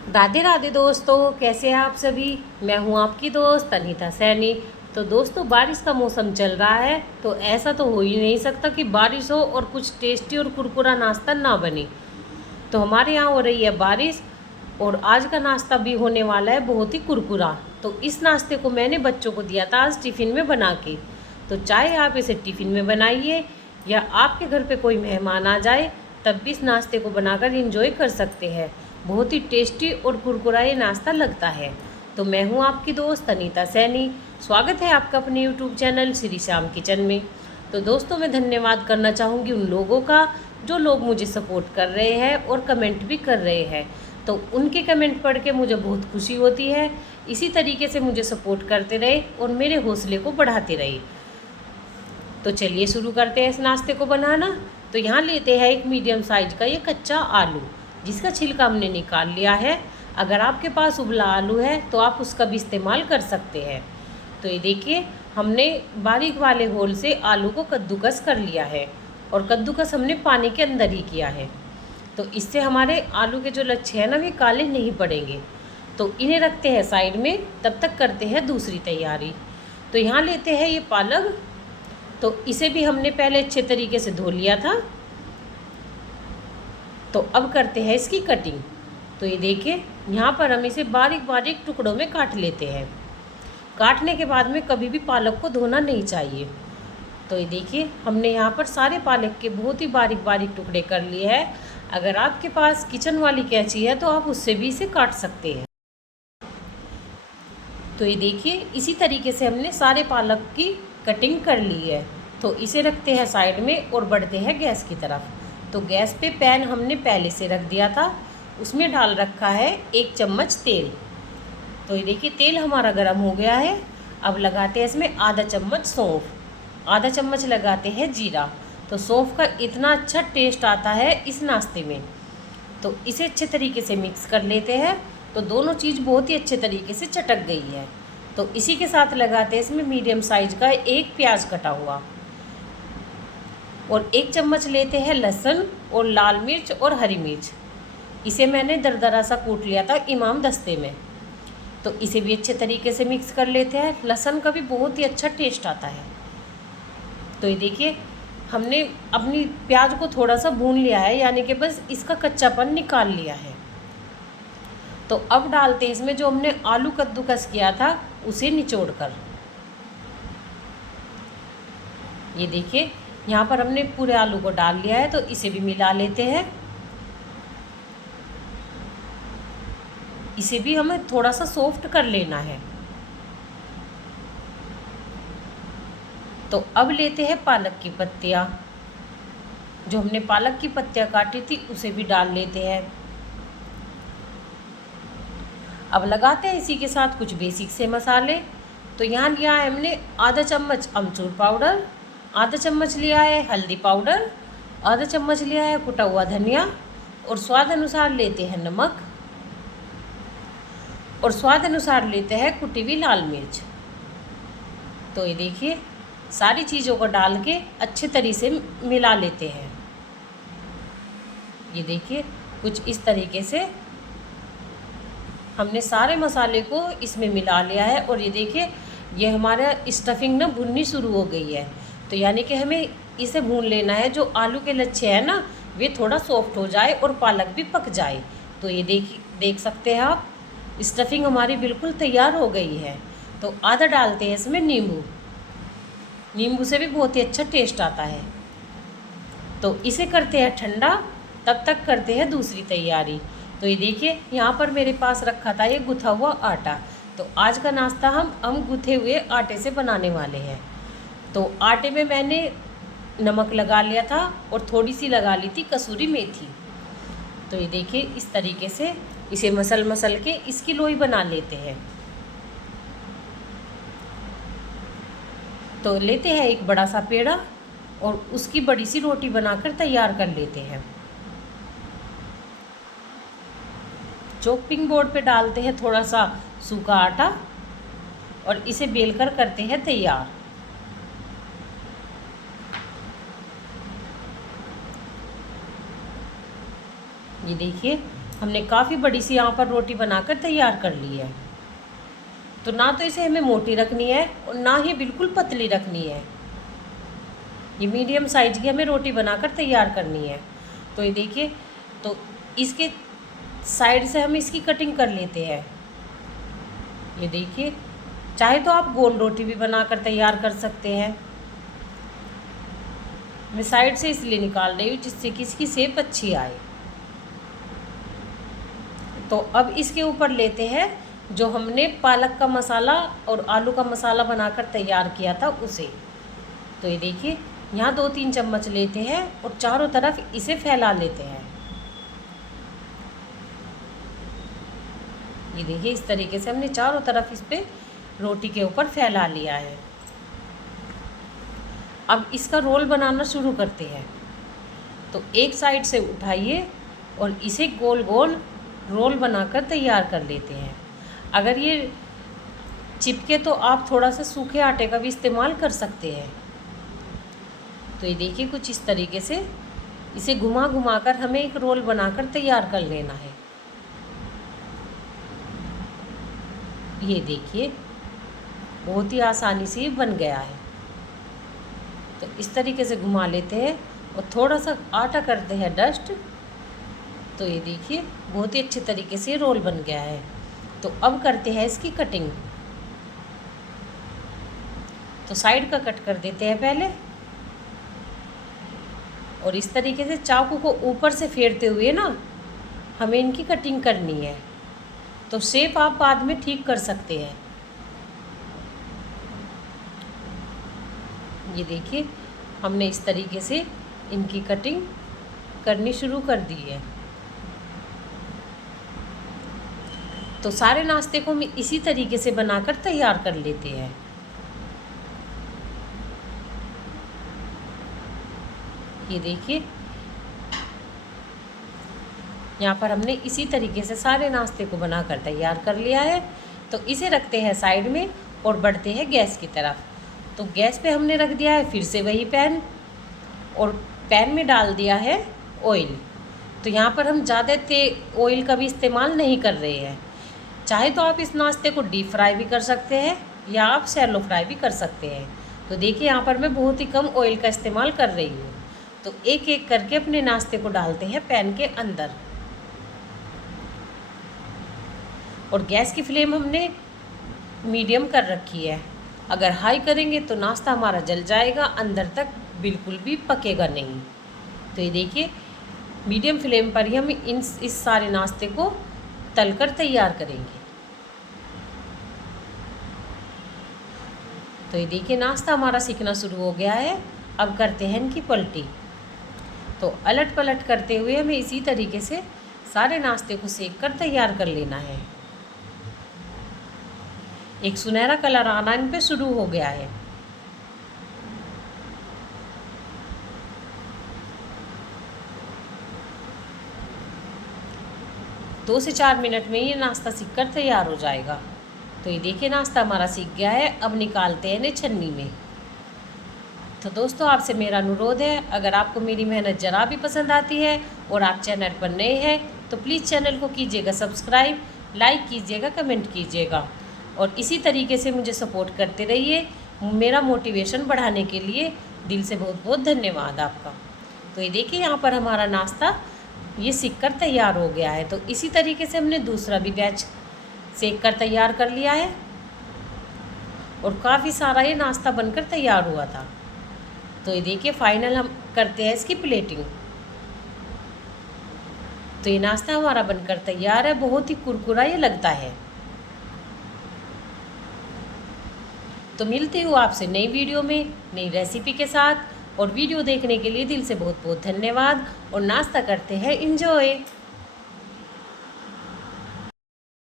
राधे राधे दोस्तों, कैसे हैं आप सभी। मैं हूं आपकी दोस्त अनीता सैनी। तो दोस्तों, बारिश का मौसम चल रहा है, तो ऐसा तो हो ही नहीं सकता कि बारिश हो और कुछ टेस्टी और कुरकुरा नाश्ता ना बने। तो हमारे यहाँ हो रही है बारिश और आज का नाश्ता भी होने वाला है बहुत ही कुरकुरा। तो इस नाश्ते को मैंने बच्चों को दिया था आज टिफ़िन में बना के। तो चाहे आप इसे टिफ़िन में बनाइए या आपके घर पे कोई मेहमान आ जाए, तब भी इस नाश्ते को बनाकर एंजॉय कर सकते हैं। बहुत ही टेस्टी और कुरकुरा ये नाश्ता लगता है। तो मैं हूँ आपकी दोस्त अनीता सैनी। स्वागत है आपका अपने YouTube channel Shri Shyam kitchen में। तो दोस्तों, मैं धन्यवाद करना चाहूँगी उन लोगों का जो लोग मुझे सपोर्ट कर रहे हैं और कमेंट भी कर रहे हैं। तो उनके कमेंट पढ़ के मुझे बहुत खुशी होती है। इसी तरीके से मुझे सपोर्ट करते रहे और मेरे हौसले को बढ़ाते रहे। तो चलिए शुरू करते हैं इस नाश्ते को बनाना। तो यहाँ लेते हैं एक मीडियम साइज का ये कच्चा आलू, जिसका छिलका हमने निकाल लिया है। अगर आपके पास उबला आलू है तो आप उसका भी इस्तेमाल कर सकते हैं। तो ये देखिए, हमने बारीक वाले होल से आलू को कद्दूकस कर लिया है और कद्दूकस हमने पानी के अंदर ही किया है। तो इससे हमारे आलू के जो लच्छे हैं ना, वे काले नहीं पड़ेंगे। तो इन्हें रखते हैं साइड में, तब तक करते हैं दूसरी तैयारी। तो यहाँ लेते हैं ये पालक। तो इसे भी हमने पहले अच्छे तरीके से धो लिया था। तो अब करते हैं इसकी कटिंग। तो ये देखिए, यहाँ पर हम इसे बारीक बारीक टुकड़ों में काट लेते हैं। काटने के बाद में कभी भी पालक को धोना नहीं चाहिए। तो ये देखिए, हमने यहाँ पर सारे पालक के बहुत ही बारीक बारीक टुकड़े कर लिए हैं। अगर आपके पास किचन वाली कैंची है तो आप उससे भी इसे काट सकते हैं। तो ये देखिए, इसी तरीके से हमने सारे पालक की कटिंग कर ली है। तो इसे रखते हैं साइड में और बढ़ते हैं गैस की तरफ। तो गैस पे पैन हमने पहले से रख दिया था, उसमें डाल रखा है 1 चम्मच तेल। तो ये देखिए, तेल हमारा गर्म हो गया है। अब लगाते हैं इसमें आधा चम्मच सौंफ, आधा चम्मच लगाते हैं जीरा। तो सौंफ का इतना अच्छा टेस्ट आता है इस नाश्ते में। तो इसे अच्छे तरीके से मिक्स कर लेते हैं। तो दोनों चीज़ बहुत ही अच्छे तरीके से चटक गई है। तो इसी के साथ लगाते हैं इसमें मीडियम साइज का 1 प्याज कटा हुआ और 1 चम्मच लेते हैं लहसुन और लाल मिर्च और हरी मिर्च। इसे मैंने दरदरा सा कूट लिया था इमाम दस्ते में। तो इसे भी अच्छे तरीके से मिक्स कर लेते हैं। लहसुन का भी बहुत ही अच्छा टेस्ट आता है। तो ये देखिए, हमने अपनी प्याज को थोड़ा सा भून लिया है, यानी कि बस इसका कच्चापन निकाल लिया है। तो अब डालते हैं इसमें जो हमने आलू कद्दूकस किया था उसे निचोड़ कर। ये देखिए, यहाँ पर हमने पूरे आलू को डाल लिया है। तो इसे भी मिला लेते हैं। इसे भी हमें थोड़ा सा सॉफ्ट कर लेना है। तो अब लेते हैं पालक की पत्तियाँ। जो हमने पालक की पत्तियाँ काटी थी उसे भी डाल लेते हैं। अब लगाते हैं इसी के साथ कुछ बेसिक से मसाले। तो यहाँ लिया है हमने आधा चम्मच अमचूर पाउडर, आधा चम्मच लिया है हल्दी पाउडर, आधा चम्मच लिया है कुटा हुआ धनिया और स्वाद अनुसार लेते हैं नमक और स्वाद अनुसार लेते हैं कुटी हुई लाल मिर्च। तो ये देखिए, सारी चीज़ों को डाल के अच्छे तरीके से मिला लेते हैं। ये देखिए, कुछ इस तरीके से हमने सारे मसाले को इसमें मिला लिया है। और ये देखिए, ये हमारा स्टफिंग ना भुननी शुरू हो गई है। तो यानी कि हमें इसे भून लेना है, जो आलू के लच्छे हैं ना, वे थोड़ा सॉफ्ट हो जाए और पालक भी पक जाए। तो ये देख सकते हैं आप, स्टफिंग हमारी बिल्कुल तैयार हो गई है। तो आधा डालते हैं इसमें नींबू। नींबू से भी बहुत ही अच्छा टेस्ट आता है। तो इसे करते हैं ठंडा, तब तक करते हैं दूसरी तैयारी। तो ये देखिए, यहाँ पर मेरे पास रखा था ये गुथा हुआ आटा। तो आज का नाश्ता हम गुथे हुए आटे से बनाने वाले हैं। तो आटे में मैंने नमक लगा लिया था और थोड़ी सी लगा ली थी कसूरी मेथी। तो ये देखिए, इस तरीके से इसे मसल के इसकी लोई बना लेते हैं। तो लेते हैं एक बड़ा सा पेड़ा और उसकी बड़ी सी रोटी बनाकर तैयार कर लेते हैं। चॉपिंग बोर्ड पे डालते हैं थोड़ा सा सूखा आटा और इसे बेलकर करते हैं तैयार। ये देखिए, हमने काफ़ी बड़ी सी यहाँ पर रोटी बनाकर तैयार कर ली है। तो ना तो इसे हमें मोटी रखनी है और ना ही बिल्कुल पतली रखनी है, ये मीडियम साइज़ की हमें रोटी बनाकर तैयार करनी है। तो ये देखिए, तो इसके साइड से हम इसकी कटिंग कर लेते हैं। ये देखिए, चाहे तो आप गोल रोटी भी बनाकर तैयार कर सकते हैं। मैं साइड से इसलिए निकाल रही हूँ जिससे कि इसकी शेप अच्छी आए। तो अब इसके ऊपर लेते हैं जो हमने पालक का मसाला और आलू का मसाला बनाकर तैयार किया था उसे। तो ये देखिए, यहाँ 2-3 चम्मच लेते हैं और चारों तरफ इसे फैला लेते हैं। ये देखिए, इस तरीके से हमने चारों तरफ इस पे रोटी के ऊपर फैला लिया है। अब इसका रोल बनाना शुरू करते हैं। तो एक साइड से उठाइए और इसे गोल गोल रोल बनाकर तैयार कर लेते हैं। अगर ये चिपके तो आप थोड़ा सा सूखे आटे का भी इस्तेमाल कर सकते हैं। तो ये देखिए, कुछ इस तरीके से इसे घुमा घुमा कर हमें एक रोल बनाकर तैयार कर लेना है। ये देखिए, बहुत ही आसानी से बन गया है। तो इस तरीके से घुमा लेते हैं और थोड़ा सा आटा करते हैं डस्ट। तो ये देखिए, बहुत ही अच्छे तरीके से रोल बन गया है। तो अब करते हैं इसकी कटिंग। तो साइड का कट कर देते हैं पहले, और इस तरीके से चाकू को ऊपर से फेरते हुए ना हमें इनकी कटिंग करनी है। तो शेप आप बाद में ठीक कर सकते हैं। ये देखिए, हमने इस तरीके से इनकी कटिंग करनी शुरू कर दी है। तो सारे नाश्ते को हम इसी तरीके से बनाकर तैयार कर लेते हैं। ये देखिए, यहाँ पर हमने इसी तरीके से सारे नाश्ते को बनाकर तैयार कर लिया है। तो इसे रखते हैं साइड में और बढ़ते हैं गैस की तरफ। तो गैस पे हमने रख दिया है फिर से वही पैन, और पैन में डाल दिया है ऑयल। तो यहाँ पर हम ज़्यादा ऑयल का भी इस्तेमाल नहीं कर रहे हैं। चाहे तो आप इस नाश्ते को डीप फ्राई भी कर सकते हैं या आप शैलो फ्राई भी कर सकते हैं। तो देखिए, यहाँ पर मैं बहुत ही कम ऑयल का इस्तेमाल कर रही हूँ। तो एक एक करके अपने नाश्ते को डालते हैं पैन के अंदर, और गैस की फ्लेम हमने मीडियम कर रखी है। अगर हाई करेंगे तो नाश्ता हमारा जल जाएगा, अंदर तक बिल्कुल भी पकेगा नहीं। तो ये देखिए, मीडियम फ्लेम पर ही हम इस सारे नाश्ते को तलकर तैयार करेंगे। तो ये देखिए, नाश्ता हमारा सिकना शुरू हो गया है। अब करते हैं इनकी पलटी। तो अलट पलट करते हुए हमें इसी तरीके से सारे नाश्ते को सेक कर तैयार कर लेना है। एक सुनहरा कलर आना इन पे शुरू हो गया है। दो से 4 मिनट में ये नाश्ता सीख कर तैयार हो जाएगा। तो ये देखिए, नाश्ता हमारा सीख गया है। अब निकालते हैं इन्हें छन्नी में। तो दोस्तों, आपसे मेरा अनुरोध है, अगर आपको मेरी मेहनत ज़रा भी पसंद आती है और आप चैनल पर नए हैं तो प्लीज़ चैनल को कीजिएगा सब्सक्राइब, लाइक कीजिएगा, कमेंट कीजिएगा, और इसी तरीके से मुझे सपोर्ट करते रहिए। मेरा मोटिवेशन बढ़ाने के लिए दिल से बहुत बहुत धन्यवाद आपका। तो ये देखिए, यहाँ पर हमारा नाश्ता ये सीख कर तैयार हो गया है। तो इसी तरीके से हमने दूसरा भी बैच सेक कर तैयार कर लिया है, और काफ़ी सारा ये नाश्ता बनकर तैयार हुआ था। तो ये देखिए, फाइनल हम करते हैं इसकी प्लेटिंग। तो ये नाश्ता हमारा बनकर तैयार है। बहुत ही कुरकुरा ये लगता है। तो मिलती हूँ आपसे नई वीडियो में नई रेसिपी के साथ, और वीडियो देखने के लिए दिल से बहुत बहुत धन्यवाद, और नाश्ता करते हैं एंजॉय।